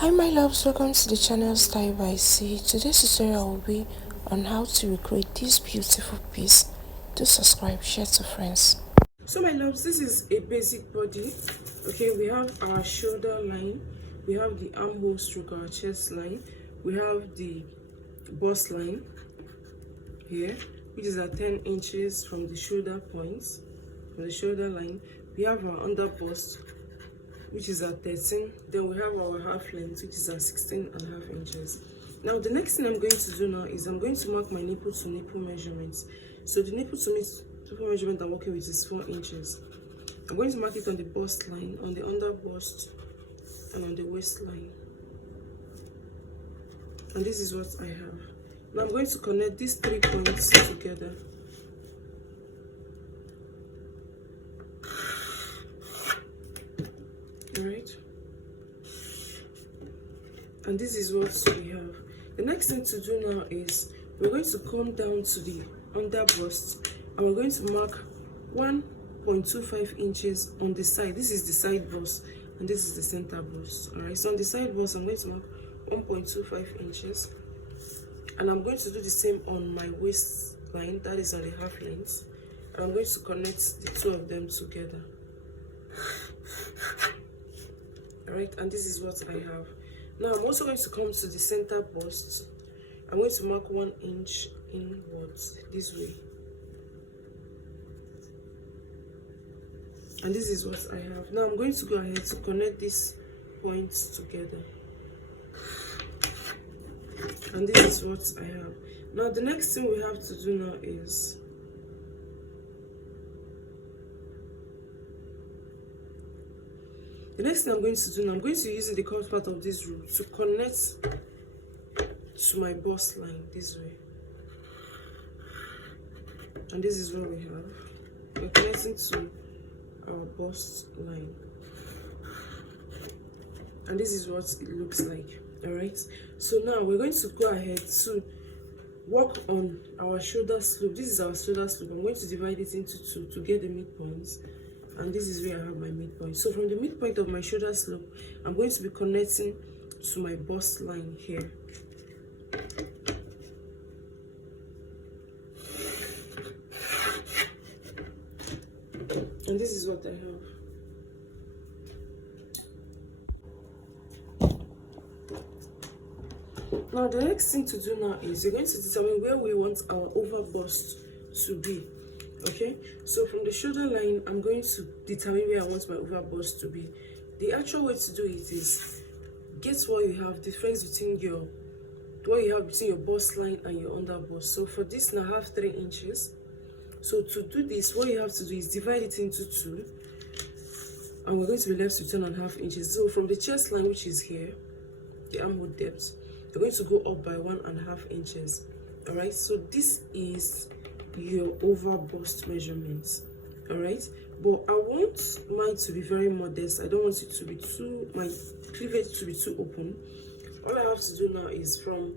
Hi my loves, welcome to the channel Style by C. Today's tutorial will be on how to recreate this beautiful piece. Do subscribe, share to friends. So my loves, this is a basic body. Okay, we have our shoulder line, we have the armhole stroke, our chest line, we have the bust line here, which is at 10 inches from the shoulder points, from the shoulder line. We have our under bust, which is at 13. Then we have our half length, which is at 16.5 inches. Now the next thing I'm going to do now is I'm going to mark my nipple to nipple measurements. So the nipple to nipple measurement I'm working with is 4 inches. I'm going to mark it on the bust line, on the under bust, and on the waistline. And this is what I have. Now I'm going to connect these 3 points together. Alright? And this is what we have. The next thing to do now is we're going to come down to the under bust and we're going to mark 1.25 inches on the side. This is the side bust and this is the center bust. Alright, so on the side bust I'm going to mark 1.25 inches, and I'm going to do the same on my waistline, that is on the half length, and I'm going to connect the two of them together. Alright, and this is what I have. Now I'm also going to come to the center bust. I'm going to mark 1 inch inwards this way. And this is what I have. Now I'm going to go ahead to connect these points together. And this is what I have. Now the next thing we have to do now is I'm going to use the curved part of this rope to connect to my bust line this way. And this is what we have. We're connecting to our bust line. And this is what it looks like. Alright. So now we're going to go ahead to work on our shoulder slope. This is our shoulder slope. I'm going to divide it into 2 to get the midpoints. And this is where I have my midpoint. So from the midpoint of my shoulder slope, I'm going to be connecting to my bust line here. And this is what I have. Now the next thing to do now is we're going to determine where we want our over bust to be. Okay, so from the shoulder line, I'm going to determine where I want my over bust to be. The actual way to do it is get what you have, difference between what you have between your bust line and your under bust. So for this now I have 3 inches. So to do this, what you have to do is divide it into 2, and we're going to be left with 2.5 inches. So from the chest line, which is here, the armhole depth, you're going to go up by 1.5 inches. All right, so this is your over bust measurements. All right, but I want mine to be very modest. I don't want it to be my cleavage to be too open. All I have to do now is from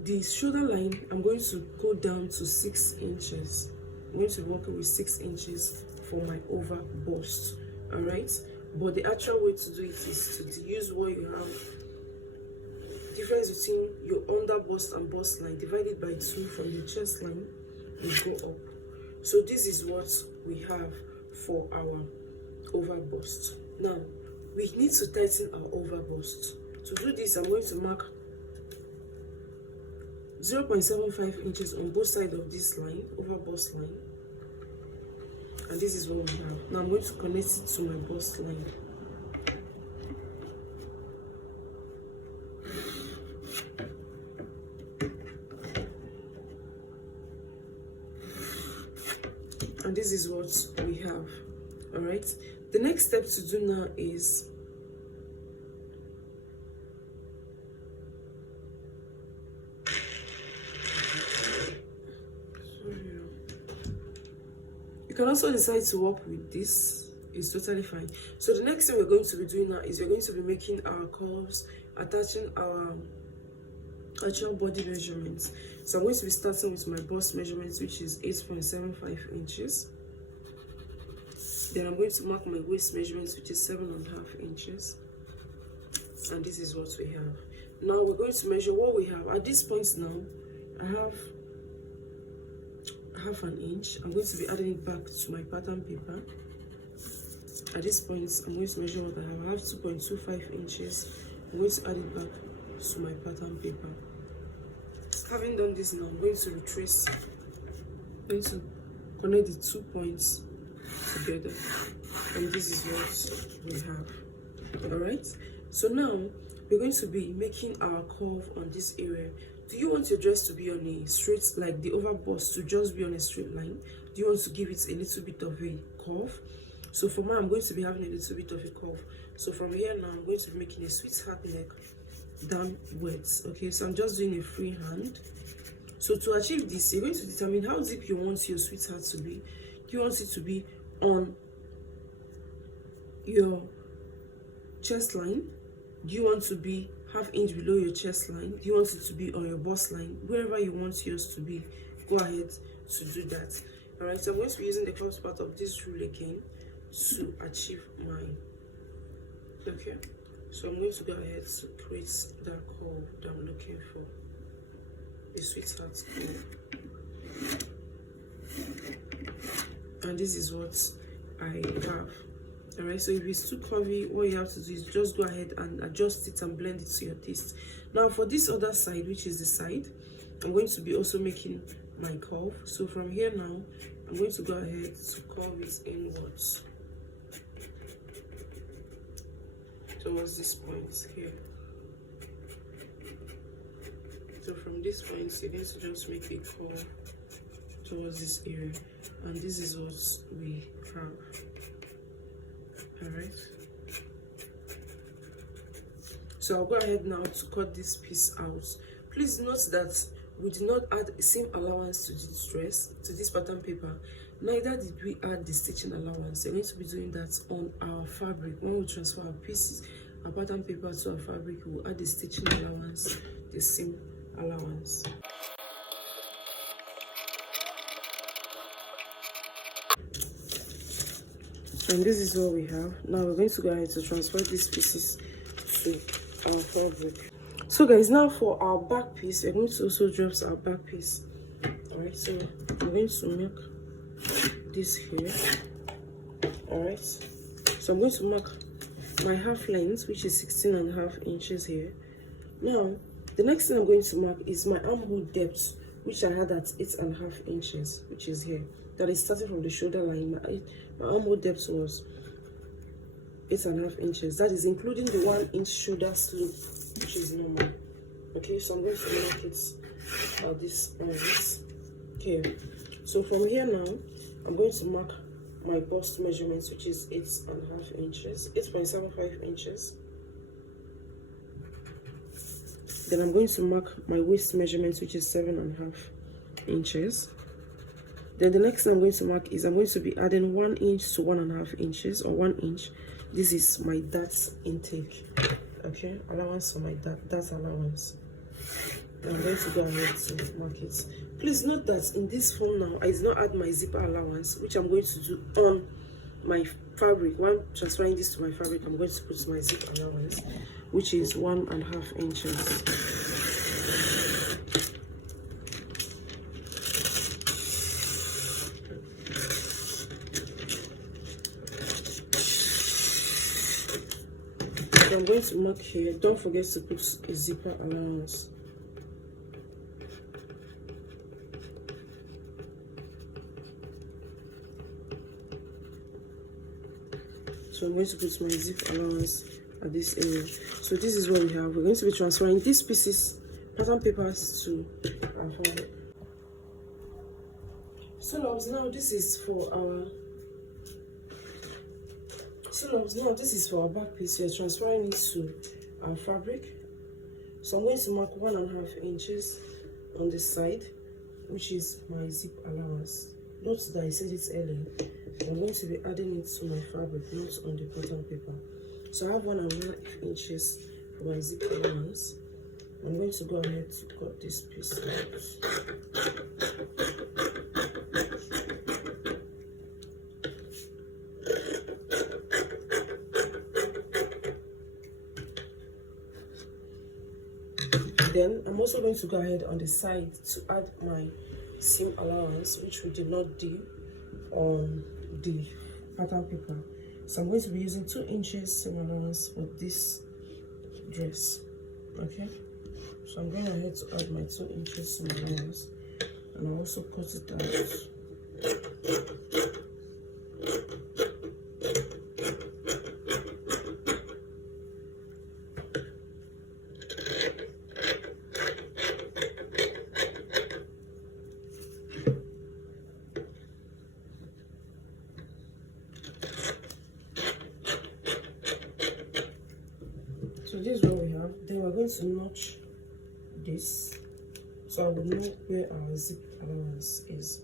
the shoulder line, I'm going to go down to 6 inches. I'm going to be working with 6 inches for my over bust. All right, but the actual way to do it is to use what you have, difference between your under bust and bust line, divided by 2 from the chest line and go up. So this is what we have for our over bust. Now we need to tighten our over bust. To do this, I'm going to mark 0.75 inches on both sides of this line, over bust line, and this is what we have. Now I'm going to connect it to my bust line. And this is what we have. All right, the next step to do now is you can also decide to work with this. It's totally fine. So the next thing we're going to be doing now is we're going to be making our curves, attaching our actual body measurements. So I'm going to be starting with my bust measurements, which is 8.75 inches. Then I'm going to mark my waist measurements, which is 7.5 inches. And this is what we have. Now we're going to measure what we have. At this point now, I have half an inch. I'm going to be adding it back to my pattern paper. At this point, I'm going to measure what I have. I have 2.25 inches. I'm going to add it back to my pattern paper. Having done this now, I'm going to retrace. I'm going to connect the 2 points together. And this is what we have. Alright? So now, we're going to be making our curve on this area. Do you want your dress to be on a straight, like the over bust to just be on a straight line? Do you want to give it a little bit of a curve? So for mine, I'm going to be having a little bit of a curve. So from here now, I'm going to be making a sweetheart neck downwards. Okay, so I'm just doing a free hand. So to achieve this, you're going to determine how deep you want your sweetheart to be. Do you want it to be on your chest line? Do you want to be half inch below your chest line? Do you want it to be on your bust line? Wherever you want yours to be, go ahead to do that. Alright, so I'm going to be using the first part of this rule again to achieve mine. Okay, so I'm going to go ahead to create that curve that I'm looking for. A sweetheart curve. And this is what I have. Alright, so if it's too curvy, what you have to do is just go ahead and adjust it and blend it to your taste. Now for this other side, which is the side, I'm going to be also making my curve. So from here now, I'm going to go ahead to curve it inwards towards this point here. So from this point, you're going to just make a curve towards this area, and this is what we have. Alright, so I'll go ahead now to cut this piece out. Please note that we did not add the same allowance to this dress, to this pattern paper. Neither did we add the stitching allowance. We're going to be doing that on our fabric. When we transfer our pieces, our pattern paper to our fabric, we'll add the stitching allowance, the same allowance. And this is what we have. Now we're going to go ahead to transfer these pieces to our fabric. So guys, now for our back piece, we're going to also drop our back piece. Alright, so I'm going to make this here. Alright, so I'm going to mark my half length, which is 16.5 inches here. Now the next thing I'm going to mark is my armhole depth, which I had at 8.5 inches, which is here. That is starting from the shoulder line. My armhole depth was 8.5 inches. That is including the 1 inch shoulder slope, which is normal. Okay, so I'm going to mark it this on this here. So from here now, I'm going to mark my bust measurements, which is 8.5 inches, 8.75 inches. Then I'm going to mark my waist measurements, which is 7.5 inches. Then the next thing I'm going to mark is I'm going to be adding 1 inch to 1.5 inches, or 1 inch. This is my dart intake. Okay, allowance for my dart allowance. Now I'm going to go ahead to mark it. Please note that in this form now, I did not add my zipper allowance, which I'm going to do on my fabric. When transferring this to my fabric, I'm going to put my zip allowance, which is 1.5 inches. So I'm going to mark here. Don't forget to put a zipper allowance. So I'm going to put my zip allowance at this area. So this is what we have. We're going to be transferring these pieces, pattern papers, to our fabric. So now this is for our back piece. We are transferring it to our fabric. So I'm going to mark 1.5 inches on this side, which is my zip allowance. Note that I said it earlier. I'm going to be adding it to my fabric, not on the pattern paper. So I have 1.5 inches for my zip allowance. I'm going to go ahead to cut this piece out. Then I'm also going to go ahead on the side to add my seam allowance, which we did not do on the pattern paper. So I'm going to be using 2 inches seam allowance for this dress. Okay, so I'm going ahead to add my 2 inches seam allowance, and I'll also cut it out. So this is what we have. Then we're going to notch this, so I will know where our zip allowance is.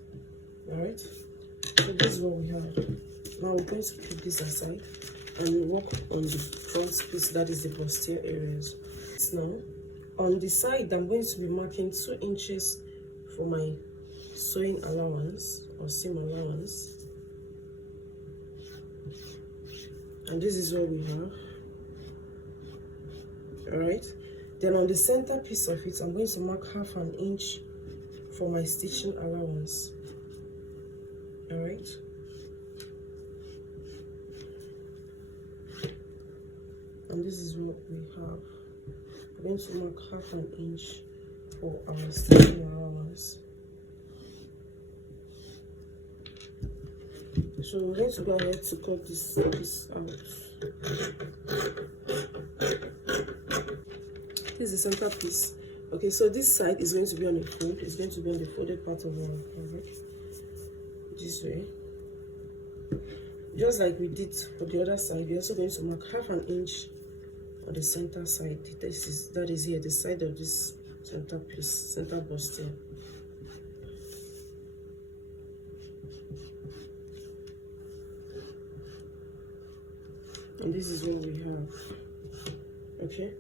Alright, so this is what we have. Now we're going to keep this aside and work on the front piece, that is the bustier areas. Now on the side, I'm going to be marking 2 inches for my sewing allowance or seam allowance, and this is what we have. Alright, then on the center piece of it, I'm going to mark 1/2 inch for my stitching allowance. Alright, and this is what we have. I'm going to mark 1/2 inch for our stitching allowance. So we're going to go ahead to cut this piece out. This is the center piece. Okay, so this side is going to be on the fold. It's going to be on the folded part of our fabric. This way. Just like we did for the other side, we're also going to mark 1/2 inch on the center side. That is here, the side of this center piece, center bustier. And this is what we have. Okay,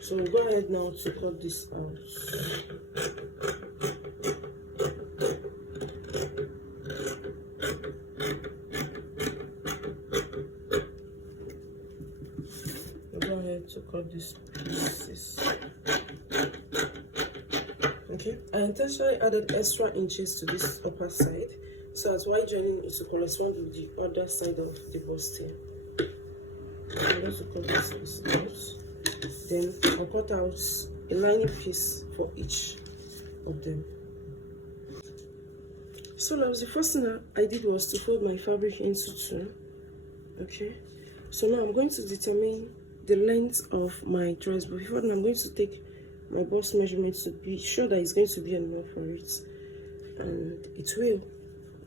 so we'll go ahead now to cut this out. We'll go ahead to cut this pieces. Okay, I intentionally added extra inches to this upper side, so as Y joining it to correspond with the other side of the bustier. I'm going to cut this piece out. Then I'll cut out a lining piece for each of them. So loves, the first thing I did was to fold my fabric into 2. Okay, so now I'm going to determine the length of my dress, but before that I'm going to take my bust measurement to be sure that it's going to be enough for it, and it will.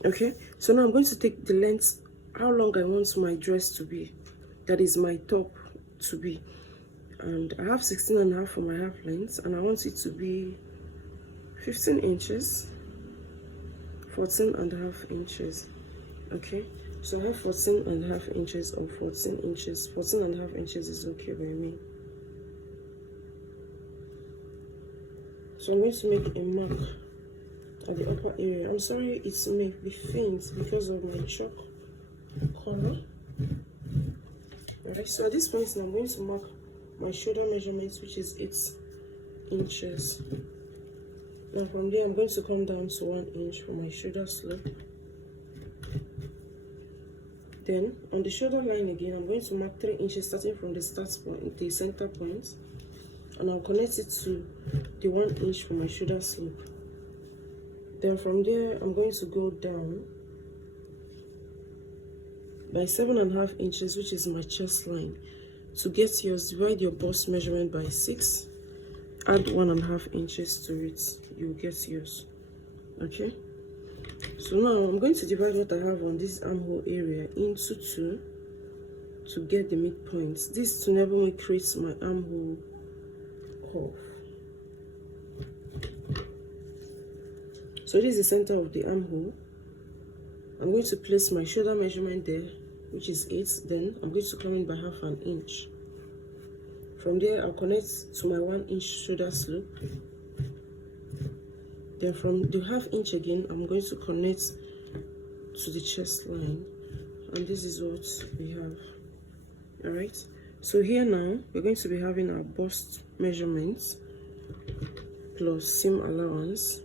Okay, so now I'm going to take the length, how long I want my dress to be, that is my top to be, and I have 16.5 for my half length, and I want it to be 15 inches, 14.5 inches. Okay, so I have 14.5 inches or 14 inches. 14.5 inches is okay by me. So I'm going to make a mark at the upper area. I'm sorry it may be faint because of my chalk color. Alright, so at this point I'm going to mark my shoulder measurements, which is 8 inches. Now from there I'm going to come down to 1 inch for my shoulder slope. Then on the shoulder line again, I'm going to mark 3 inches starting from the start point, the center point, and I'll connect it to the 1 inch for my shoulder slope. Then from there I'm going to go down by 7.5 inches, which is my chest line. To get yours, divide your bust measurement by 6, add 1.5 inches to it, you'll get yours. Okay, so now I'm going to divide what I have on this armhole area into 2 to get the midpoint. This to never will create my armhole curve. So this is the center of the armhole. I'm going to place my shoulder measurement there, which is 8. Then I'm going to come in by 1/2 inch. From there I'll connect to my 1 inch shoulder slope. Then from the 1/2 inch again, I'm going to connect to the chest line, and this is what we have. Alright, so here now we're going to be having our bust measurements, plus seam allowance.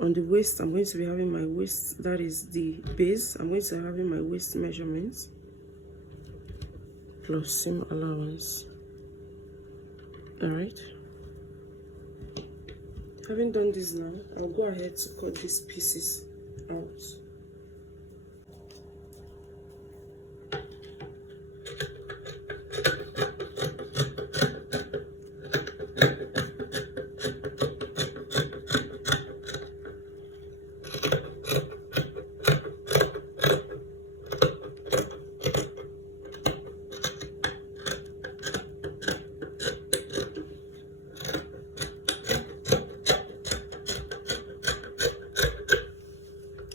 On the waist, I'm going to be having my waist, that is the base. I'm going to be having my waist measurements plus seam allowance. All right. Having done this now, I'll go ahead to cut these pieces out.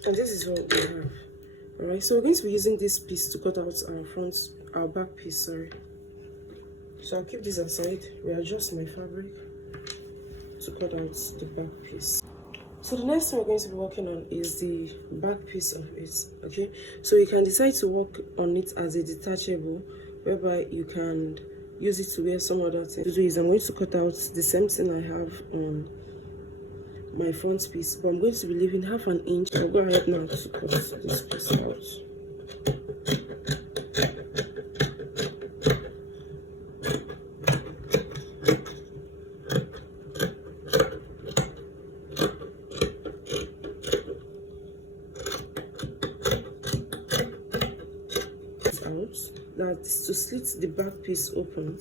And this is what we have. All right, so we're going to be using this piece to cut out our back piece, sorry. So I'll keep this aside, readjust my fabric to cut out the back piece. So the next thing we're going to be working on is the back piece of it, okay? So you can decide to work on it as a detachable, whereby you can use it to wear some other thing. To do is I'm going to cut out the same thing I have on my front piece, but I'm going to be leaving half an inch. I'll go ahead now to cut this piece out. That's to slit the back piece open.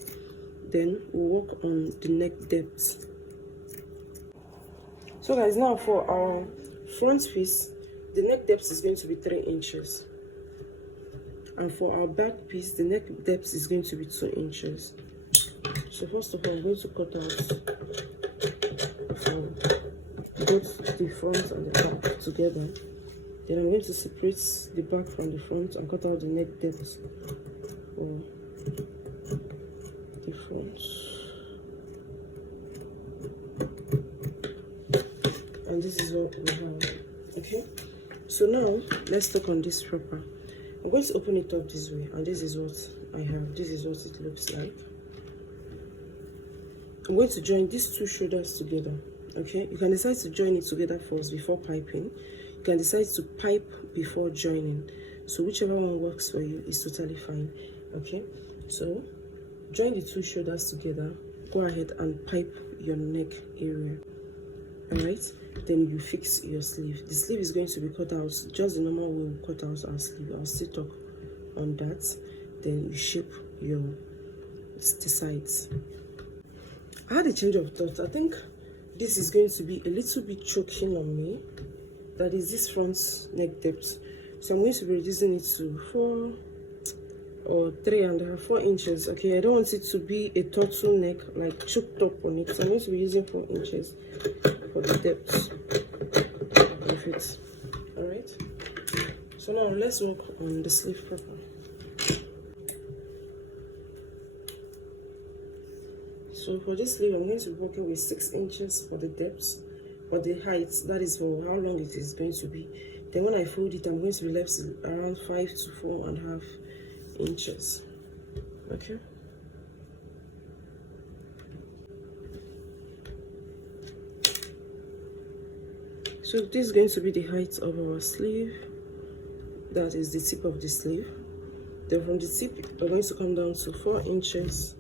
Then we'll work on the neck depth. So guys, now for our front piece, the neck depth is going to be 3 inches. And for our back piece, the neck depth is going to be 2 inches. So first of all, I'm going to cut out both the front and the back together. Then I'm going to separate the back from the front and cut out the neck depth for the front. And this is what we have. Okay, so now let's talk on this proper. I'm going to open it up this way, and this is what I have. This is what it looks like. I'm going to join these two shoulders together. Okay, you can decide to join it together first before piping. You can decide to pipe before joining. So whichever one works for you is totally fine. Okay, so join the two shoulders together. Go ahead and pipe your neck area. Alright, then you fix your sleeve. The sleeve is going to be cut out just the normal way we cut out our sleeve. I'll still talk on that. Then you shape the sides. I had a change of thought. I think this is going to be a little bit choking on me. That is this front neck depth. So I'm going to be reducing it to 4 or 4 inches. Okay, I don't want it to be a turtleneck, like choked up on it. So I'm going to be using 4 inches for the depth of it. Alright, so now let's work on the sleeve proper. So for this sleeve, I'm going to be working with 6 inches for the depth, for the height, that is for how long it is going to be. Then when I fold it, I'm going to be left around 5 to 4.5 inches. Okay. So this is going to be the height of our sleeve. That is the tip of the sleeve. Then from the tip, we're going to come down to 4 inches,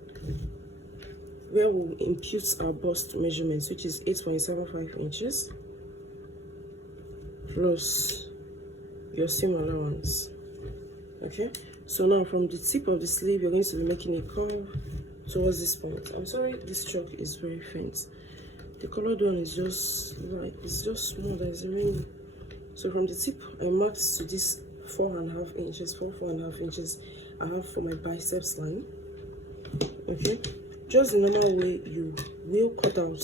where we'll impute our bust measurements, which is 8.75 inches, plus your seam allowance. Okay, so now from the tip of the sleeve, you're going to be making a curve towards this point. I'm sorry, this chalk is very faint. The colored one is just like, it's just small, there's a ring. So from the tip, I marked to this 4.5 inches, 4.5 inches I have for my biceps line. Okay, just the normal way you will cut out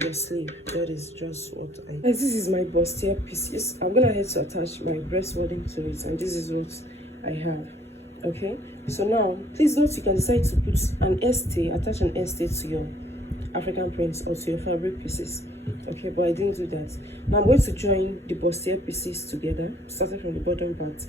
your sleeve. That is just what I. And this is my bustier pieces. I'm gonna head to attach my breast wadding to it, and this is what I have. Okay, so now please note you can decide to put an attach an stay to your African prints or to your fabric pieces. Okay, but I didn't do that. Now I'm going to join the bustier pieces together, starting from the bottom part.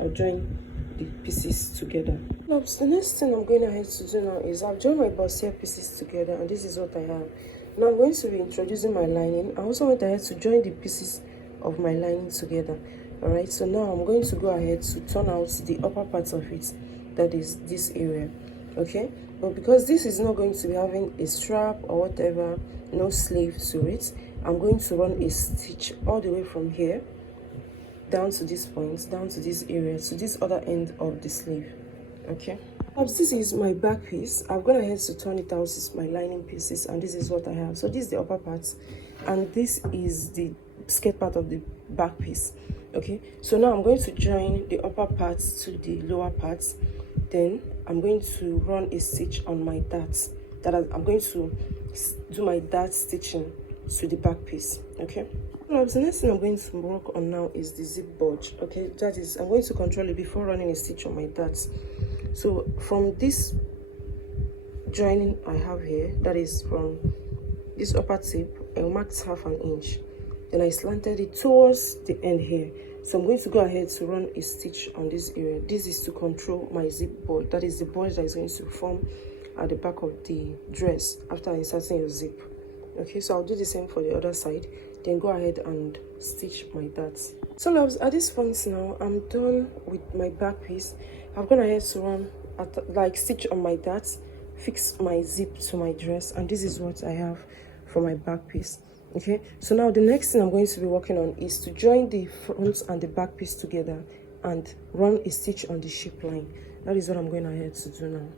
I'll join the pieces together. Now, so the next thing I'm going ahead to do now is I've joined my bustier pieces together, and this is what I have. Now I'm going to be introducing my lining. I also went ahead to join the pieces of my lining together. Alright, so now I'm going to go ahead to turn out the upper part of it, that is this area. Okay, but because this is not going to be having a strap or whatever, no sleeve to it, I'm going to run a stitch all the way from here down to this point, down to this area, to this other end of the sleeve. Okay, this is my back piece. I've gone ahead to turn it out. This is my lining pieces, and this is what I have. So this is the upper part, and this is the skirt part of the back piece. Okay, so now I'm going to join the upper parts to the lower parts. Then I'm going to run a stitch on my darts. I'm going to do my dart stitching to the back piece. Okay, well, the next thing I'm going to work on now is the zip bulge. Okay, that is, I'm going to control it before running a stitch on my darts. So from this joining I have here, that is from this upper tip, I marked 1/2 inch. Then I slanted it towards the end here. So I'm going to go ahead to run a stitch on this area. This is to control my zip bulge. That is the bulge that is going to form at the back of the dress after inserting your zip. Okay, so I'll do the same for the other side. Then go ahead and stitch my darts. So loves, at this point now, I'm done with my back piece. I've gone ahead to run stitch on my darts, fix my zip to my dress, and this is what I have for my back piece. Okay, so now the next thing I'm going to be working on is to join the front and the back piece together and run a stitch on the shape line. That is what I'm going ahead to do now.